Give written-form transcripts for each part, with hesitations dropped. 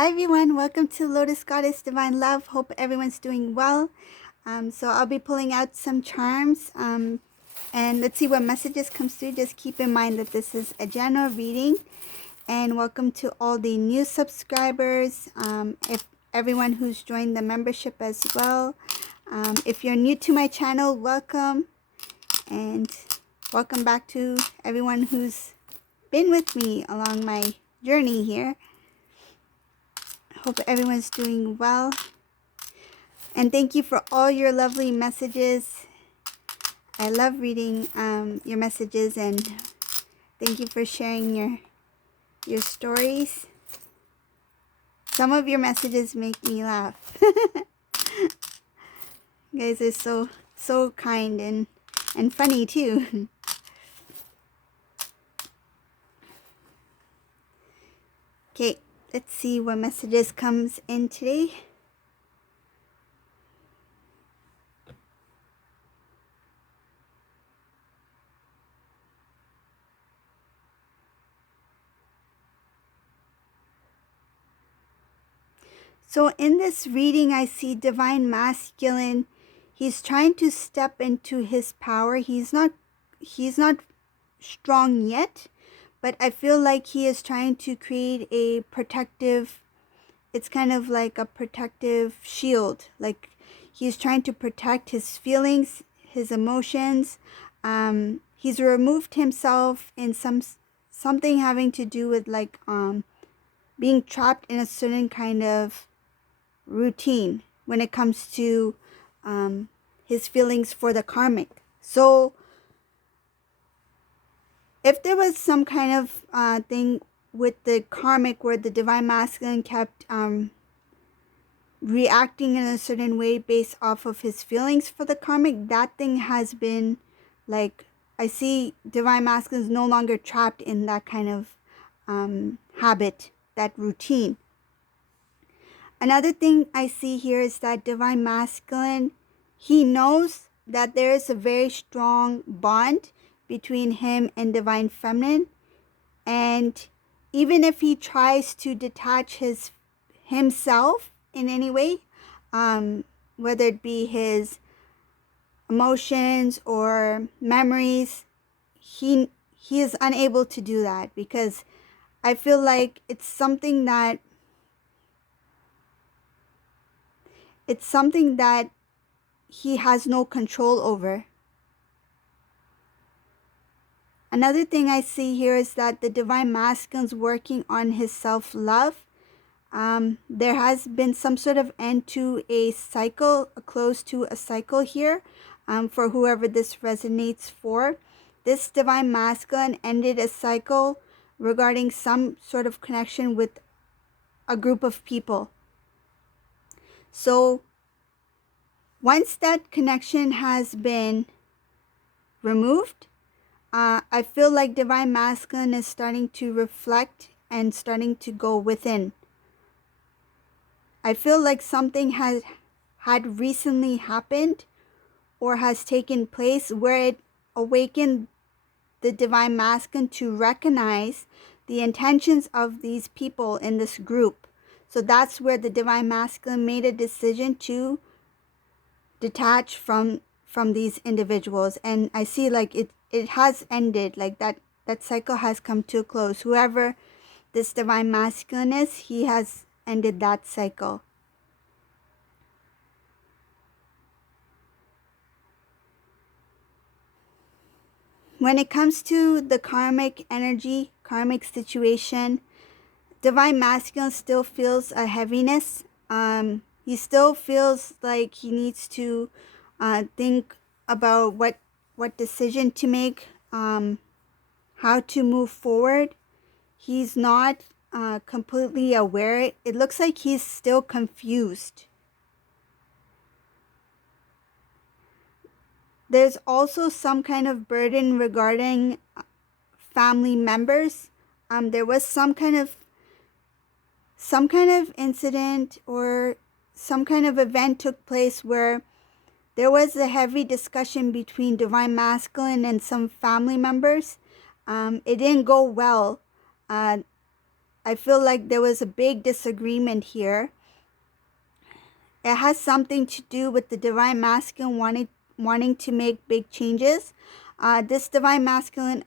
Hi everyone, welcome to Lotus Goddess Divine Love. Hope everyone's doing well. So I'll be pulling out some charms and let's see what messages comes through. Just keep in mind that this is a general reading, and welcome to all the new subscribers. If everyone who's joined the membership as well. If you're new to my channel, welcome, and welcome back to everyone who's been with me along my journey here. Hope everyone's doing well. And thank you for all your lovely messages. I love reading your messages, and thank you for sharing your stories. Some of your messages make me laugh. You guys are so kind and funny too. Okay, let's see what messages comes in today. So in this reading, I see Divine Masculine. He's trying to step into his power. He's not strong yet, but I feel like he is trying to create a protective, it's kind of like a protective shield. Like he's trying to protect his feelings, his emotions. He's removed himself in something having to do with like being trapped in a certain kind of routine when it comes to his feelings for the karmic. So if there was some kind of thing with the karmic where the Divine Masculine kept reacting in a certain way based off of his feelings for the karmic, that thing has been, like, I see Divine Masculine is no longer trapped in that kind of habit, that routine. Another thing I see here is that Divine Masculine, he knows that there is a very strong bond between him and Divine Feminine. And even if he tries to detach himself in any way, whether it be his emotions or memories, he is unable to do that, because I feel like it's something that he has no control over. Another thing I see here is that the Divine Masculine is working on his self-love. There has been some sort of end to a cycle, a close to a cycle here, for whoever this resonates for. This Divine Masculine ended a cycle regarding some sort of connection with a group of people. So once that connection has been removed, I feel like Divine Masculine is starting to reflect and starting to go within. I feel like something had recently happened or has taken place where it awakened the Divine Masculine to recognize the intentions of these people in this group. So that's where the Divine Masculine made a decision to detach from these individuals. And I see like it has ended, like that cycle has come to a close. Whoever this Divine Masculine is, he has ended that cycle. When it comes to the karmic energy, karmic situation, Divine Masculine still feels a heaviness. He still feels like he needs to think about what decision to make, how to move forward. He's not completely aware. It looks like he's still confused. There's also some kind of burden regarding family members. There was some kind of incident or some kind of event took place where there was a heavy discussion between Divine Masculine and some family members. It didn't go well. I I feel like there was a big disagreement here. It has something to do with the divine masculine wanting to make big changes. This divine masculine,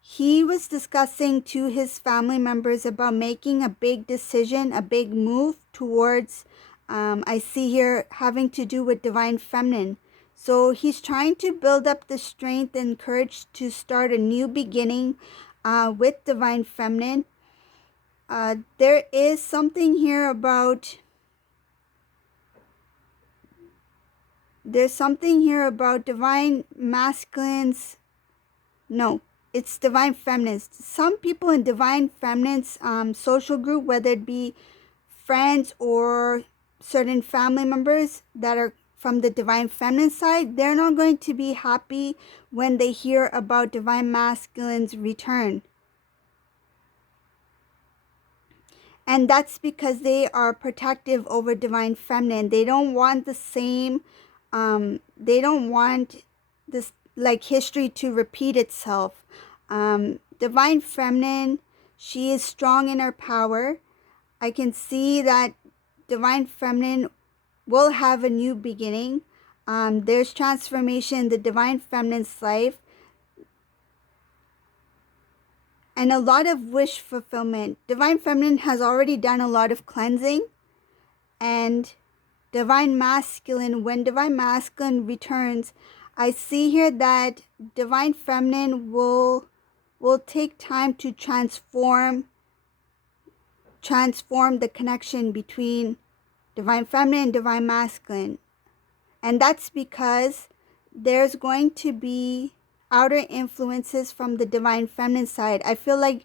he was discussing to his family members about making a big decision, a big move towards, I see here, having to do with divine feminine. So he's trying to build up the strength and courage to start a new beginning with divine feminine. There is something here about, there's something here about divine masculines. No, it's divine feminines. Some people in divine feminines social group, whether it be friends or certain family members that are from the divine feminine side, they're not going to be happy when they hear about divine masculine's return. And that's because they are protective over divine feminine. They don't want the same, they don't want this like history to repeat itself. Divine feminine, she is strong in her power. I can see that divine feminine will have a new beginning. There's transformation in the divine feminine's life. And a lot of wish fulfillment. Divine feminine has already done a lot of cleansing. And divine masculine, when divine masculine returns, I see here that divine feminine will take time to transform the connection between divine feminine and divine masculine. And that's because there's going to be outer influences from the divine feminine side. I feel like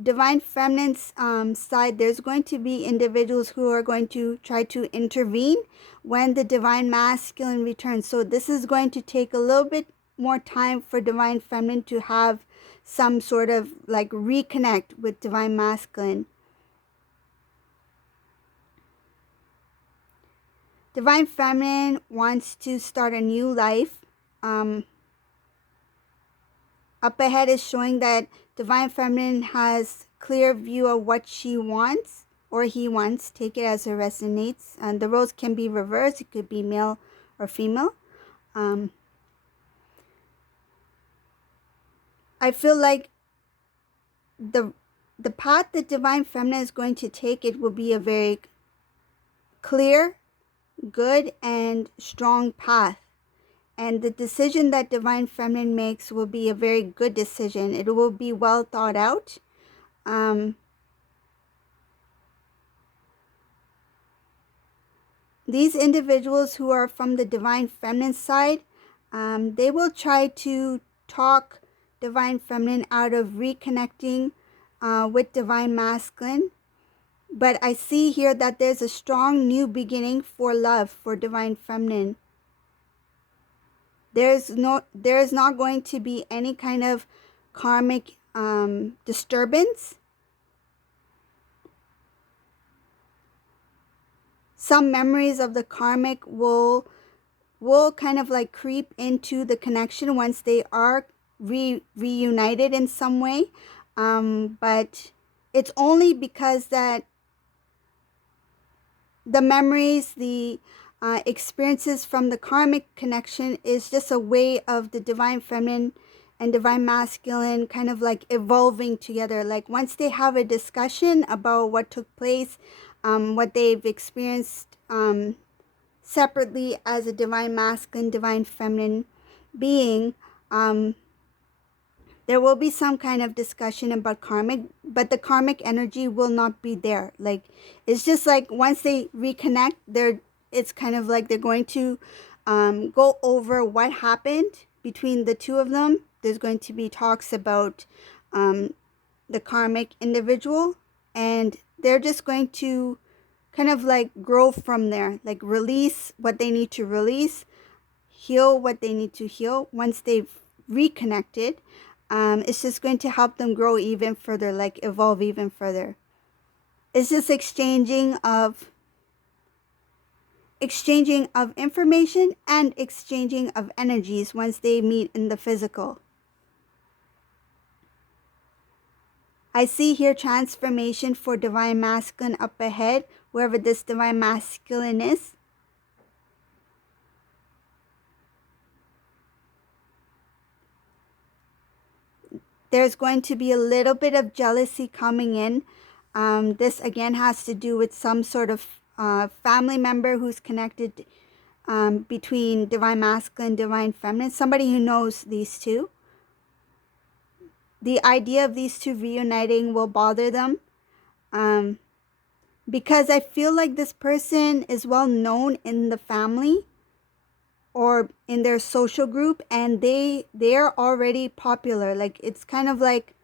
divine feminine's side, there's going to be individuals who are going to try to intervene when the divine masculine returns. So this is going to take a little bit more time for divine feminine to have some sort of like reconnect with divine masculine. Divine feminine wants to start a new life. Up ahead is showing that divine feminine has clear view of what she wants or he wants. Take it as it resonates. And the roles can be reversed. It could be male or female. I feel like the path that divine feminine is going to take, it will be a very clear, good, and strong path. And the decision that divine feminine makes will be a very good decision. It will be well thought out. These individuals who are from the divine feminine side, they will try to talk divine feminine out of reconnecting with divine masculine. But I see here that there's a strong new beginning for love for divine feminine. There's not going to be any kind of karmic disturbance. Some memories of the karmic will kind of like creep into the connection once they are reunited in some way. But it's only because that the memories, the experiences from the karmic connection is just a way of the divine feminine and divine masculine kind of like evolving together. Like once they have a discussion about what took place, what they've experienced separately as a divine masculine, divine feminine being, there will be some kind of discussion about karmic, but the karmic energy will not be there. Like it's just like once they reconnect, it's kind of like they're going to go over what happened between the two of them. There's going to be talks about the karmic individual, and they're just going to kind of like grow from there, like release what they need to release, heal what they need to heal. Once they've reconnected, it's just going to help them grow even further, like evolve even further. It's just exchanging of information and exchanging of energies once they meet in the physical. I see here transformation for divine masculine up ahead, wherever this divine masculine is. There's going to be a little bit of jealousy coming in. This again has to do with some sort of family member who's connected between divine masculine and divine feminine, somebody who knows these two. The idea of these two reuniting will bother them because I feel like this person is well known in the family or in their social group, and they're already popular. Like, it's kind of like,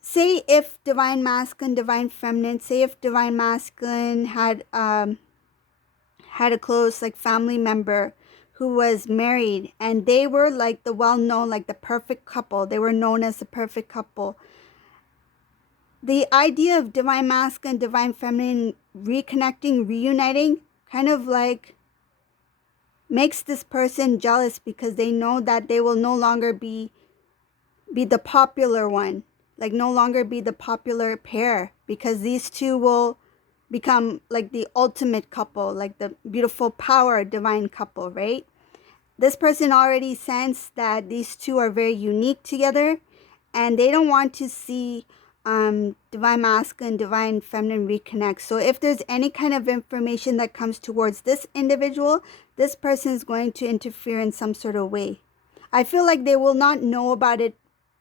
say if divine masculine, divine feminine, say if divine masculine had a close like family member who was married, and they were like the well-known, like the perfect couple. They were known as the perfect couple. The idea of divine masculine, divine feminine reconnecting, reuniting, kind of like makes this person jealous because they know that they will no longer be the popular one, like no longer be the popular pair, because these two will become like the ultimate couple, like the beautiful power divine couple, right? This person already sensed that these two are very unique together, and they don't want to see divine masculine, divine feminine reconnect. So if there's any kind of information that comes towards this individual, this person is going to interfere in some sort of way. I feel like they will not know about it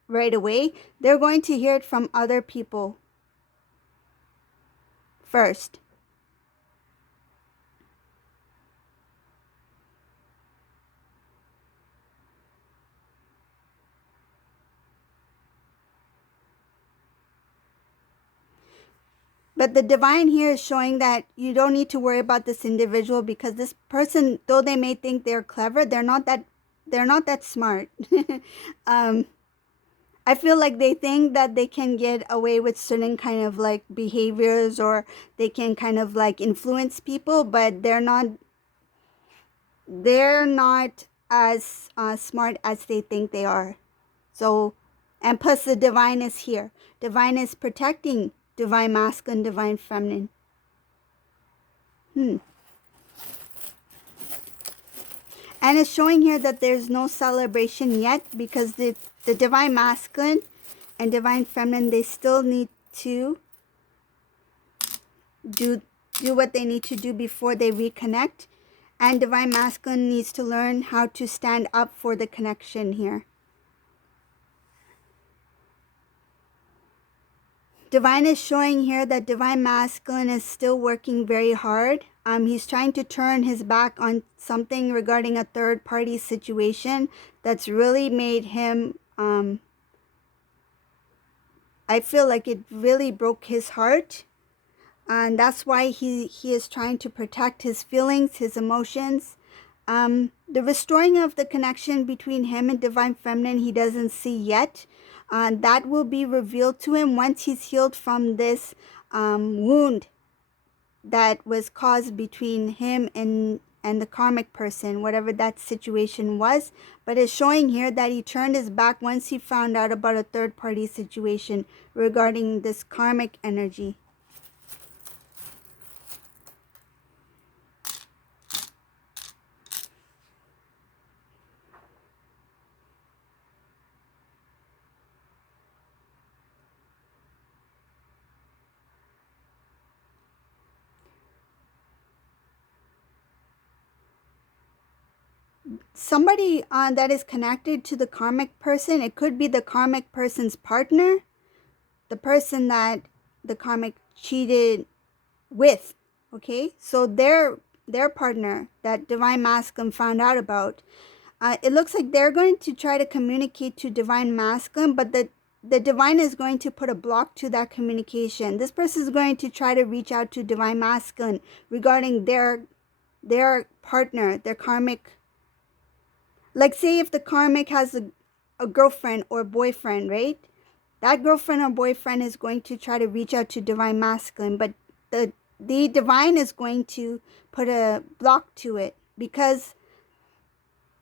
right away. They're going to hear it from other people first. But the divine here is showing that you don't need to worry about this individual, because this person, though they may think they're clever, they're not that smart. I feel like they think that they can get away with certain kind of like behaviors, or they can kind of like influence people, but they're not as smart as they think they are. So, and plus the divine is here. Divine is protecting divine masculine, divine feminine. And it's showing here that there's no celebration yet, because the divine masculine and divine feminine, they still need to do what they need to do before they reconnect. And divine masculine needs to learn how to stand up for the connection here. Divine is showing here that divine masculine is still working very hard. He's trying to turn his back on something regarding a third party situation that's really made him, I feel like it really broke his heart. And that's why he is trying to protect his feelings, his emotions. The restoring of the connection between him and divine feminine, he doesn't see yet. That will be revealed to him once he's healed from this wound that was caused between him and the karmic person, whatever that situation was. But it's showing here that he turned his back once he found out about a third party situation regarding this karmic energy. Somebody that is connected to the karmic person, it could be the karmic person's partner, the person that the karmic cheated with. Okay, so their partner that divine masculine found out about, it looks like they're going to try to communicate to divine masculine, but the divine is going to put a block to that communication. This person is going to try to reach out to divine masculine regarding their partner, their karmic. Like, say if the karmic has a girlfriend or boyfriend, right? That girlfriend or boyfriend is going to try to reach out to divine masculine, but the divine is going to put a block to it, because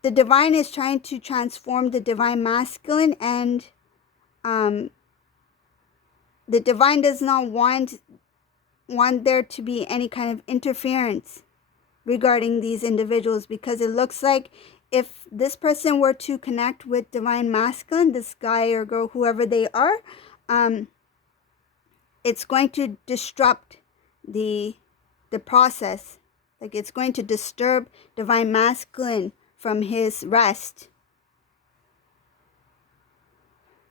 the divine is trying to transform the divine masculine, and the divine does not want there to be any kind of interference regarding these individuals, because it looks like if this person were to connect with divine masculine, this guy or girl, whoever they are, it's going to disrupt the process. Like, it's going to disturb divine masculine from his rest.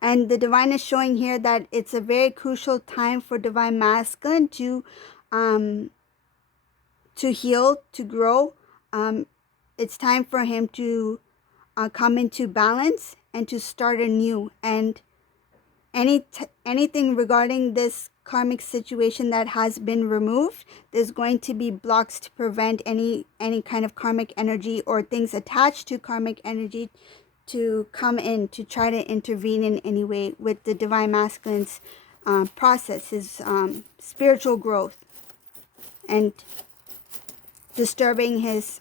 And the divine is showing here that it's a very crucial time for divine masculine to heal, to grow. It's time for him to come into balance and to start anew. And anything regarding this karmic situation that has been removed, there's going to be blocks to prevent any kind of karmic energy or things attached to karmic energy to come in to try to intervene in any way with the divine masculine's process, his spiritual growth, and disturbing his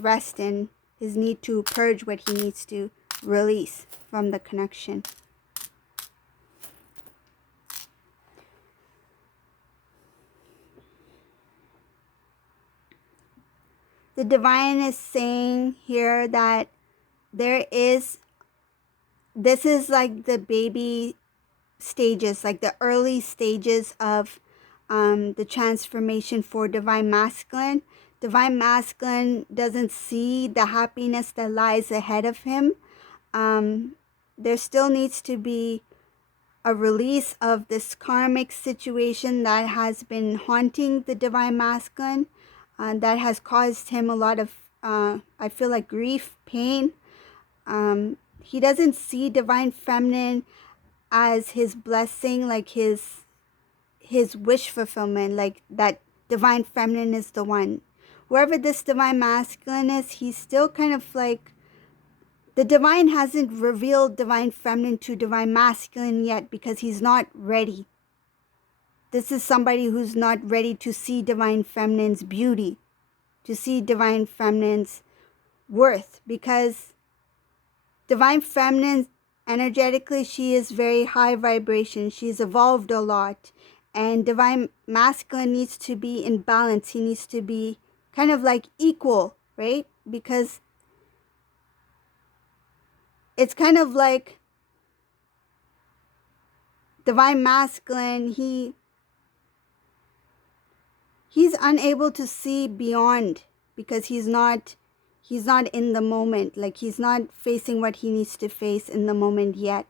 rest and his need to purge what he needs to release from the connection. The divine is saying here that this is like the baby stages, like the early stages of the transformation for divine masculine. Divine masculine doesn't see the happiness that lies ahead of him. There still needs to be a release of this karmic situation that has been haunting the divine masculine, that has caused him a lot of, I feel like, grief, pain. He doesn't see divine feminine as his blessing, like his wish fulfillment, like that divine feminine is the one. Wherever this divine masculine is, he's still kind of like, the divine hasn't revealed divine feminine to divine masculine yet because he's not ready. This is somebody who's not ready to see divine feminine's beauty, to see divine feminine's worth, because divine feminine, energetically, she is very high vibration. She's evolved a lot. And divine masculine needs to be in balance. He needs to be kind of like equal, right? Because it's kind of like divine masculine, he's unable to see beyond, because he's not in the moment. Like, he's not facing what he needs to face in the moment yet.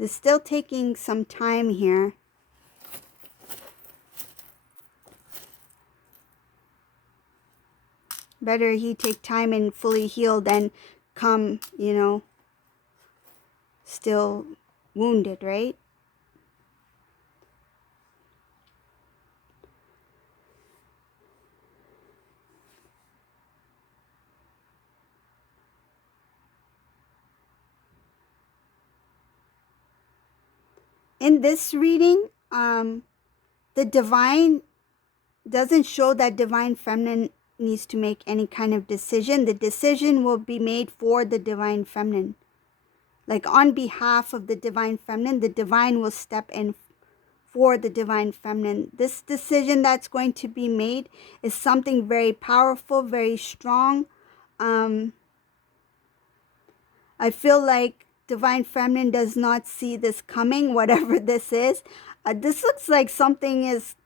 It's still taking some time here. Better he take time and fully heal than come, still wounded, right? In this reading, the divine doesn't show that divine feminine needs to make any kind of decision. The decision will be made for the divine feminine. Like, on behalf of the divine feminine, the divine will step in for the divine feminine. This decision that's going to be made is something very powerful, very strong. I feel like divine feminine does not see this coming, whatever this is. This looks like this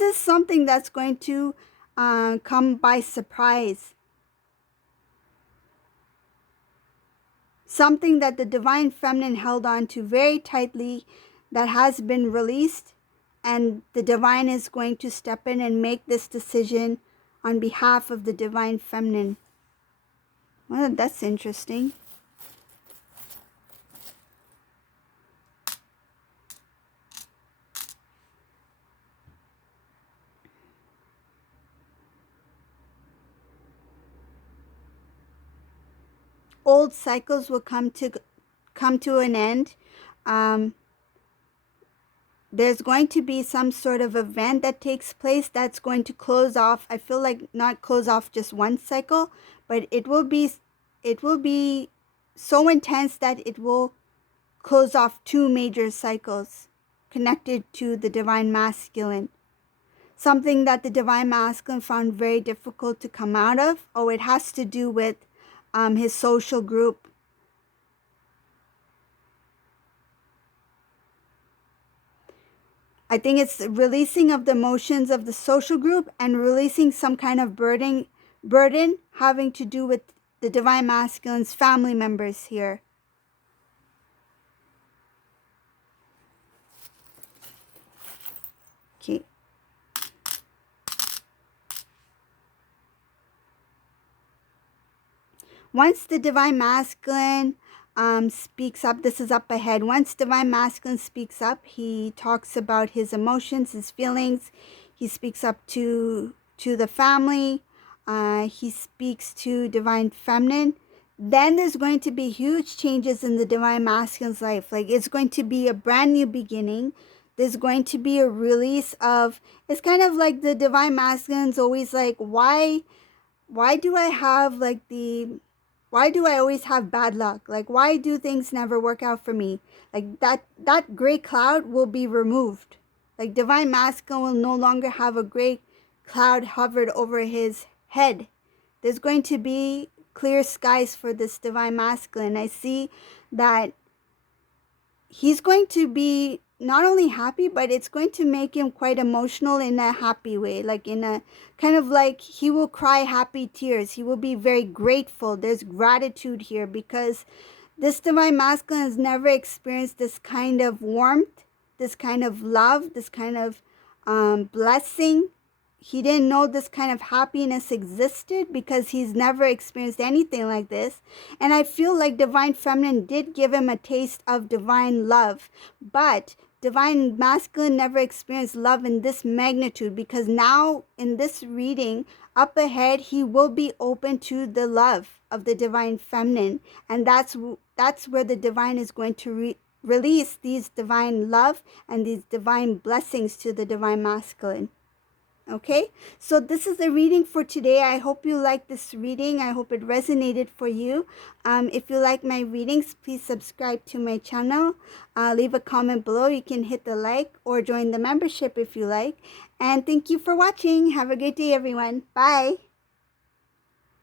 is something that's going to come by surprise. Something that the divine feminine held on to very tightly, that has been released, and the divine is going to step in and make this decision on behalf of the divine feminine. Well, that's interesting. Old cycles will come to an end. There's going to be some sort of event that takes place that's going to close off. I feel like not close off just one cycle, but it will be it will be so intense that it will close off 2 major cycles connected to the divine masculine. Something that the divine masculine found very difficult to come out of. Oh, it has to do with his social group. I think it's releasing of the emotions of the social group and releasing some kind of burden having to do with the divine masculine's family members here. Okay. Once the divine masculine speaks up, this is up ahead. Once divine masculine speaks up, he talks about his emotions, his feelings. He speaks up to the family. He speaks to divine feminine. Then there's going to be huge changes in the divine masculine's life. Like, it's going to be a brand new beginning. There's going to be a release of, it's kind of like the divine masculine's always like, why do I have like why do I always have bad luck? Like, why do things never work out for me? Like, that gray cloud will be removed. Like, divine masculine will no longer have a gray cloud hovered over his head. There's going to be clear skies for this divine masculine. I see that he's going to be not only happy, but it's going to make him quite emotional in a happy way, like in a kind of like he will cry happy tears. He will be very grateful. There's gratitude here because this divine masculine has never experienced this kind of warmth, this kind of love, this kind of blessing. He didn't know this kind of happiness existed because he's never experienced anything like this. And I feel like divine feminine did give him a taste of divine love, but divine masculine never experienced love in this magnitude, because now in this reading up ahead, he will be open to the love of the divine feminine. And that's where the divine is going to release these divine love and these divine blessings to the divine masculine. Okay, so this is the reading for today. I hope you like this reading. I hope it resonated for you. If you like my readings, please subscribe to my channel. Leave a comment below. You can hit the like or join the membership if you like. And thank you for watching. Have a great day, everyone. Bye.